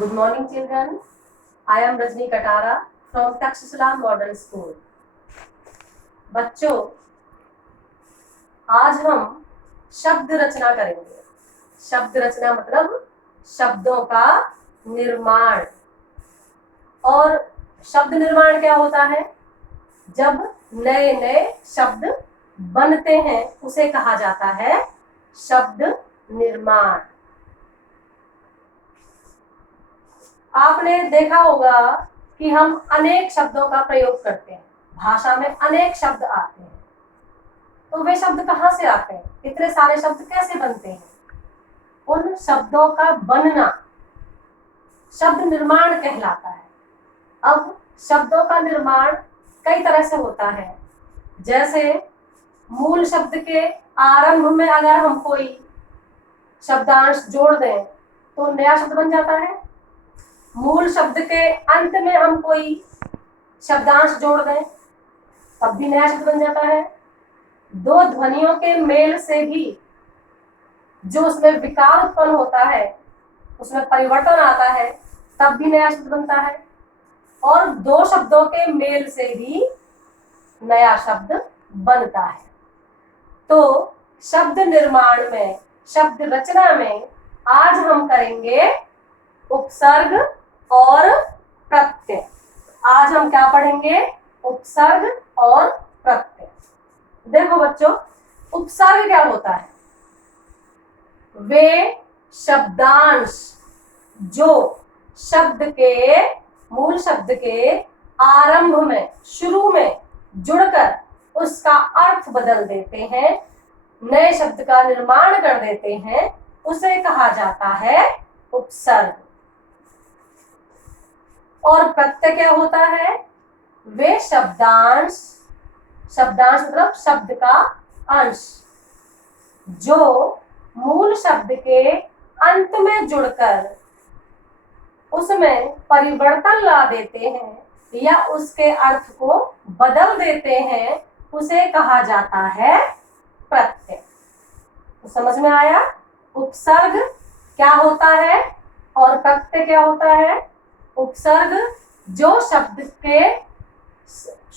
Good morning, children. I am Rajni Katara from Takshashila Model School. बच्चों, आज हम शब्द रचना करेंगे। शब्द रचना मतलब शब्दों का निर्माण। और शब्द निर्माण क्या होता है? जब नए नए शब्द बनते हैं उसे कहा जाता है शब्द निर्माण। आपने देखा होगा कि हम अनेक शब्दों का प्रयोग करते हैं, भाषा में अनेक शब्द आते हैं। तो वे शब्द कहाँ से आते हैं? इतने सारे शब्द कैसे बनते हैं? उन शब्दों का बनना शब्द निर्माण कहलाता है। अब शब्दों का निर्माण कई तरह से होता है। जैसे मूल शब्द के आरंभ में अगर हम कोई शब्दांश जोड़ दें तो नया शब्द बन जाता है। मूल शब्द के अंत में हम कोई शब्दांश जोड़ दें तब भी नया शब्द बन जाता है। दो ध्वनियों के मेल से भी जो उसमें विकार उत्पन्न होता है, उसमें परिवर्तन आता है, तब भी नया शब्द बनता है। और दो शब्दों के मेल से भी नया शब्द बनता है। तो शब्द निर्माण में, शब्द रचना में आज हम करेंगे उपसर्ग और प्रत्यय। आज हम क्या पढ़ेंगे? उपसर्ग और प्रत्यय। देखो बच्चों, उपसर्ग क्या होता है? वे शब्दांश जो शब्द के, मूल शब्द के आरंभ में, शुरू में जुड़कर उसका अर्थ बदल देते हैं, नए शब्द का निर्माण कर देते हैं, उसे कहा जाता है उपसर्ग। और प्रत्यय क्या होता है? वे शब्दांश, शब्दांश मतलब शब्द का अंश, जो मूल शब्द के अंत में जुड़कर उसमें परिवर्तन ला देते हैं या उसके अर्थ को बदल देते हैं, उसे कहा जाता है प्रत्यय। तो समझ में आया उपसर्ग क्या होता है और प्रत्यय क्या होता है? उपसर्ग जो शब्द के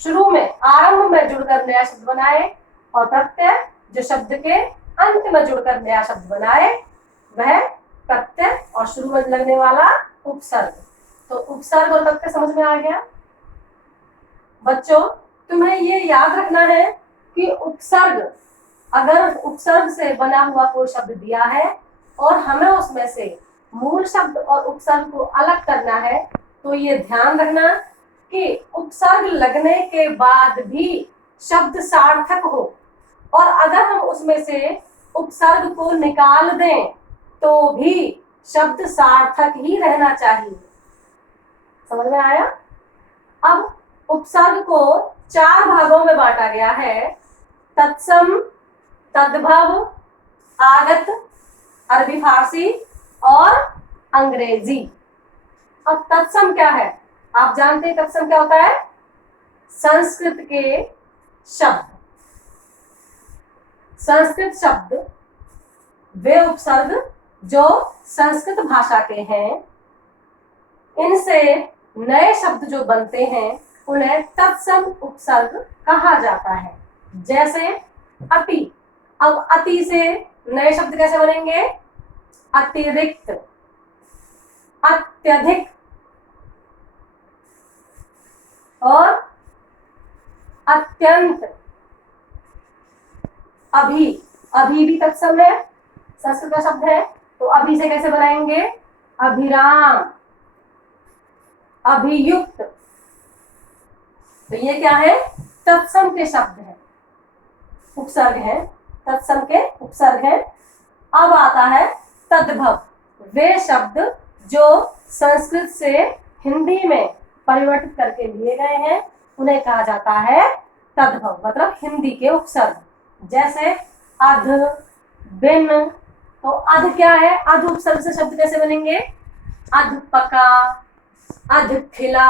शुरू में, आरंभ में जुड़कर नया शब्द बनाए, और प्रत्यय जो शब्द के अंत में जुड़कर नया शब्द बनाए, वह प्रत्यय, और शुरू में लगने वाला उपसर्ग। तो उपसर्ग और प्रत्यय समझ में आ गया। बच्चों, तुम्हें ये याद रखना है कि उपसर्ग, अगर उपसर्ग से बना हुआ कोई शब्द दिया है और हमें उसमें से मूल शब्द और उपसर्ग को अलग करना है, तो ये ध्यान रखना कि उपसर्ग लगने के बाद भी शब्द सार्थक हो, और अगर हम उसमें से उपसर्ग को निकाल दें तो भी शब्द सार्थक ही रहना चाहिए। समझ में आया? अब उपसर्ग को चार भागों में बांटा गया है: तत्सम, तद्भव, आगत, अरबी फारसी और अंग्रेजी। अब तत्सम क्या है? आप जानते हैं तत्सम क्या होता है? संस्कृत के शब्द, संस्कृत शब्द, वे उपसर्ग जो संस्कृत भाषा के हैं, इनसे नए शब्द जो बनते हैं उन्हें तत्सम उपसर्ग कहा जाता है। जैसे अति। अब अति से नए शब्द कैसे बनेंगे? अतिरिक्त, अत्यधिक और अत्यंत। अभी, अभी भी तत्सम है, संस्कृत का शब्द है, तो अभी से कैसे बनाएंगे? अभिराम, अभियुक्त। तो ये क्या है? तत्सम के शब्द हैं, उपसर्ग हैं, तत्सम के उपसर्ग हैं। अब आता है तद्भव। वे शब्द जो संस्कृत से हिंदी में परिवर्तित करके लिए गए हैं, उन्हें कहा जाता है तद्भव, मतलब हिंदी के उपसर्ग। जैसे अध, बिन। तो अध क्या है? अध उपसर्ग से शब्द कैसे बनेंगे? अध पका, अध खिला।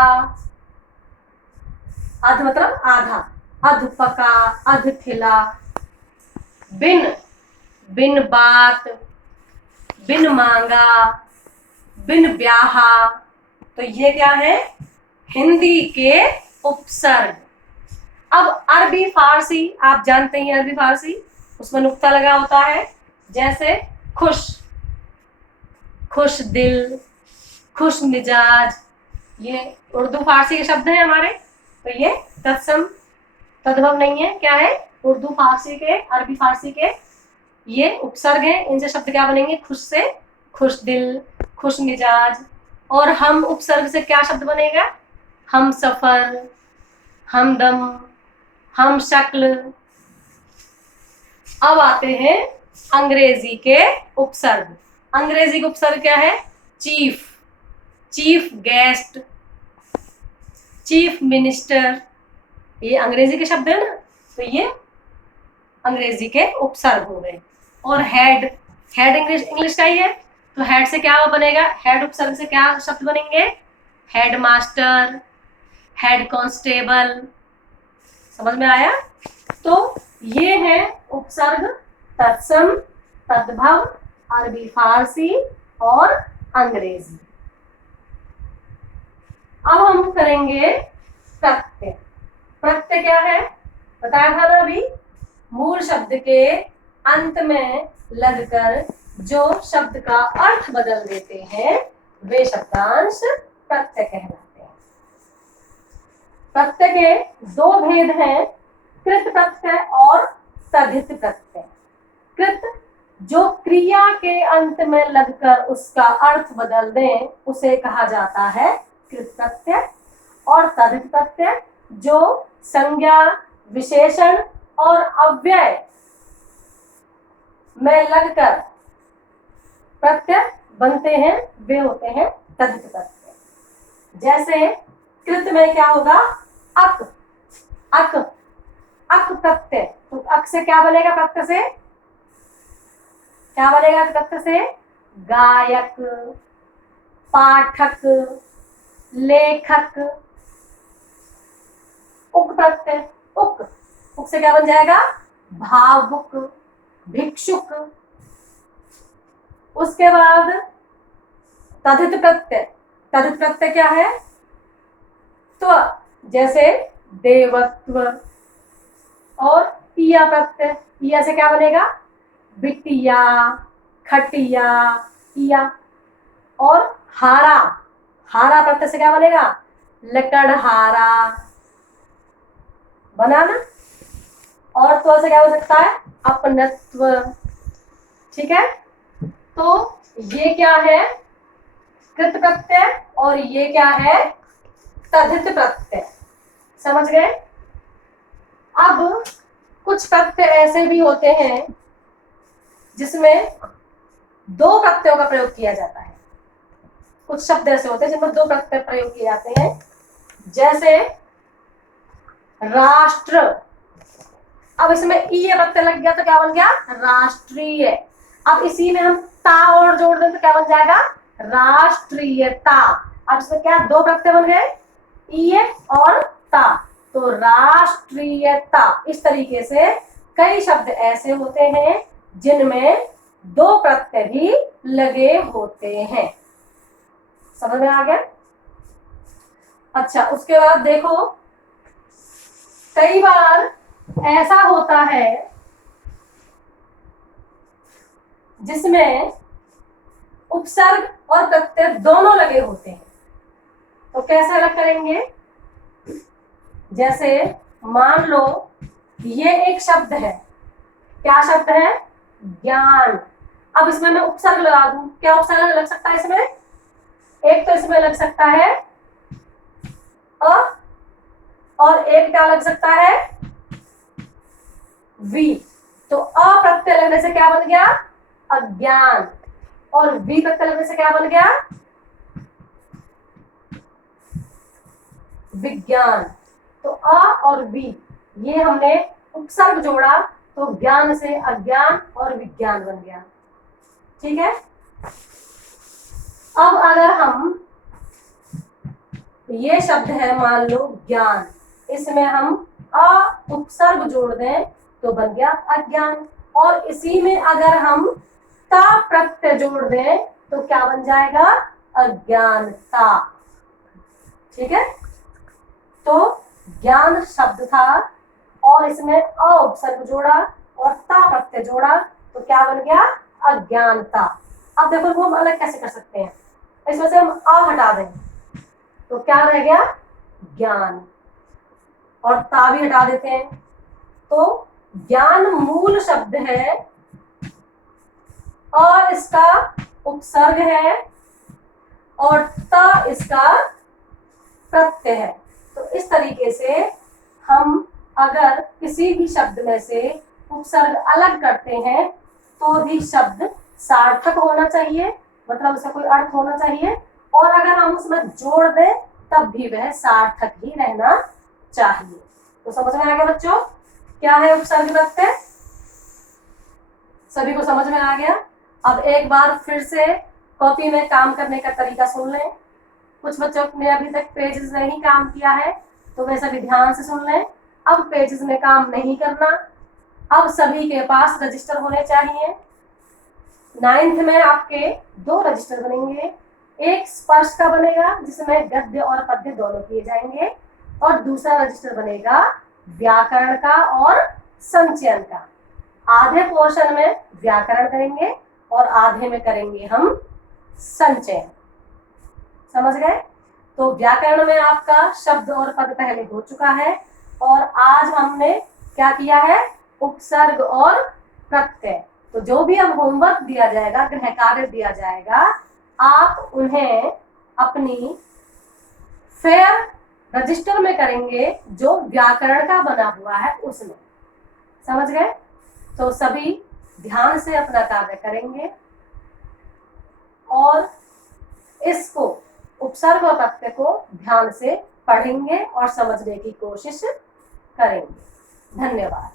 अध मतलब आधा, अध पका, अध खिला। बिन, बिन बात, बिन मांगा, बिन ब्याहा, तो ये क्या है, हिंदी के उपसर्ग। अब अरबी फारसी, आप जानते हैं अरबी फारसी, उसमें नुक्ता लगा होता है, जैसे खुश, खुश दिल, खुश मिजाज, ये उर्दू फारसी के शब्द हैं हमारे, तो ये तत्सम तद्भव नहीं है, क्या है, उर्दू फारसी के, अरबी फारसी के ये उपसर्ग हैं। इनसे शब्द क्या बनेंगे, खुश से खुश दिल, खुश मिजाज। और हम उपसर्ग से क्या शब्द बनेगा, हम सफर, हमदम, हम शक्ल। अब आते हैं अंग्रेजी के उपसर्ग। अंग्रेजी का उपसर्ग क्या है, chief, chief guest, chief minister, ये अंग्रेजी के शब्द है ना, तो ये अंग्रेजी के उपसर्ग हो गए। और हेड, हेड इंग्लिश का ही है, तो हेड से क्या बनेगा, हेड उपसर्ग से क्या शब्द बनेंगे, हेड मास्टर, हेड कांस्टेबल। समझ में आया? तो ये है उपसर्ग, तत्सम, तद्भव, अरबी फारसी और अंग्रेजी। अब हम करेंगे प्रत्यय। प्रत्यय क्या है, बताया था ना अभी, मूल शब्द के अंत में लगकर जो शब्द का अर्थ बदल देते हैं वे शब्दांश प्रत्यय कहलाते हैं। प्रत्यय के दो भेद हैं, कृत प्रत्यय और तद्धित प्रत्यय। कृत जो क्रिया के अंत में लगकर उसका अर्थ बदल दें उसे कहा जाता है कृत प्रत्यय। और तद्धित प्रत्यय जो संज्ञा, विशेषण और अव्यय में लगकर प्रत्यय बनते हैं वे होते हैं तद्धित प्रत्यय। जैसे कृत में क्या होगा, अक, अक, अक प्रत्यय, तो अक से क्या बनेगा, प्रत्यय से क्या बनेगा, प्रत्यय से गायक, पाठक, लेखक। उक प्रत्यय, उक, उक से क्या बन जाएगा, भावुक, भिक्षुक। उसके बाद तद्धित प्रत्यय, तद्धित प्रत्यय क्या है, त्व, जैसे देवत्व। और इया प्रत्यय, इया से क्या बनेगा, बिटिया, खटिया, इया। और हारा, हारा प्रत्यय से क्या बनेगा, लकड़हारा, बनाना। और तो से क्या हो सकता है, अपनत्व। ठीक है, तो ये क्या है, कृत प्रत्यय और ये क्या है, तद्धित प्रत्यय। समझ गए? अब कुछ प्रत्यय ऐसे भी होते हैं जिसमें दो प्रत्ययों का प्रयोग किया जाता है। कुछ शब्द ऐसे होते हैं जिनमें दो प्रत्यय प्रयोग किए जाते हैं, जैसे राष्ट्र। अब इसमें ई प्रत्यय लग गया तो क्या बन गया, राष्ट्रीय। अब इसी में हम ता और जोड़ दें तो क्या बन जाएगा, राष्ट्रीयता। अब इसमें क्या, दो प्रत्यय बन गए, ई और ता, तो राष्ट्रीयता। इस तरीके से कई शब्द ऐसे होते हैं जिनमें दो प्रत्यय भी लगे होते हैं। समझ में आ गया? अच्छा, उसके बाद देखो, कई बार ऐसा होता है जिसमें उपसर्ग और प्रत्यय दोनों लगे होते हैं, तो कैसे अलग करेंगे। जैसे मान लो ये एक शब्द है, क्या शब्द है, ज्ञान। अब इसमें मैं उपसर्ग लगा दूं, क्या उपसर्ग लग सकता है इसमें, एक तो इसमें लग सकता है अ, और एक क्या लग सकता है, वी। तो अ प्रत्यय लगने से क्या बन गया, अज्ञान। और वी प्रत्यय लगने से क्या बन गया, विज्ञान। तो अ और वी, ये हमने उपसर्ग जोड़ा तो ज्ञान से अज्ञान और विज्ञान बन गया। ठीक है, अब अगर हम, ये शब्द है मान लो ज्ञान, इसमें हम अ उपसर्ग जोड़ दें तो बन गया अज्ञान। और इसी में अगर हम ता प्रत्यय जोड़ दें तो क्या बन जाएगा, अज्ञानता। ठीक है, तो ज्ञान शब्द था और इसमें अ उपसर्ग जोड़ा और ता प्रत्यय जोड़ा तो क्या बन गया? अज्ञानता। अब देखो वो हम अलग कैसे कर सकते हैं, इसमें से हम अ हटा दें तो क्या रह गया? ज्ञान, और ता भी हटा देते हैं तो ज्ञान मूल शब्द है और इसका उपसर्ग है और त इसका प्रत्यय है। तो इस तरीके से हम अगर किसी भी शब्द में से उपसर्ग अलग करते हैं तो भी शब्द सार्थक होना चाहिए, मतलब उसका कोई अर्थ होना चाहिए, और अगर हम उसमें जोड़ दें तब भी वह सार्थक ही रहना चाहिए। तो समझ में आ गया बच्चों क्या है उपसर्ग प्रत्यय? सभी को समझ में आ गया? अब एक बार फिर से कॉपी में काम करने का तरीका सुन लें। कुछ बच्चों ने अभी तक पेजेस में ही काम किया है तो वे सभी ध्यान से सुन लें। अब पेजेस में काम नहीं करना, अब सभी के पास रजिस्टर होने चाहिए। 9th में आपके 2 रजिस्टर बनेंगे, एक स्पर्श का बनेगा जिसमें गद्य और पद्य दोनों किए जाएंगे और दूसरा रजिस्टर बनेगा व्याकरण का और संचयन का। आधे पोर्शन में व्याकरण करेंगे और आधे में करेंगे हम संचयन। समझ गए? तो व्याकरण में आपका शब्द और पद पहले हो चुका है और आज हमने क्या किया है? उपसर्ग और प्रत्यय। तो जो भी अब होमवर्क दिया जाएगा, गृह कार्य दिया जाएगा, आप उन्हें अपनी फेयर रजिस्टर में करेंगे जो व्याकरण का बना हुआ है उसमें। समझ गए? तो सभी ध्यान से अपना कार्य करेंगे और इसको उपसर्ग और प्रत्यय को ध्यान से पढ़ेंगे और समझने की कोशिश करेंगे। धन्यवाद।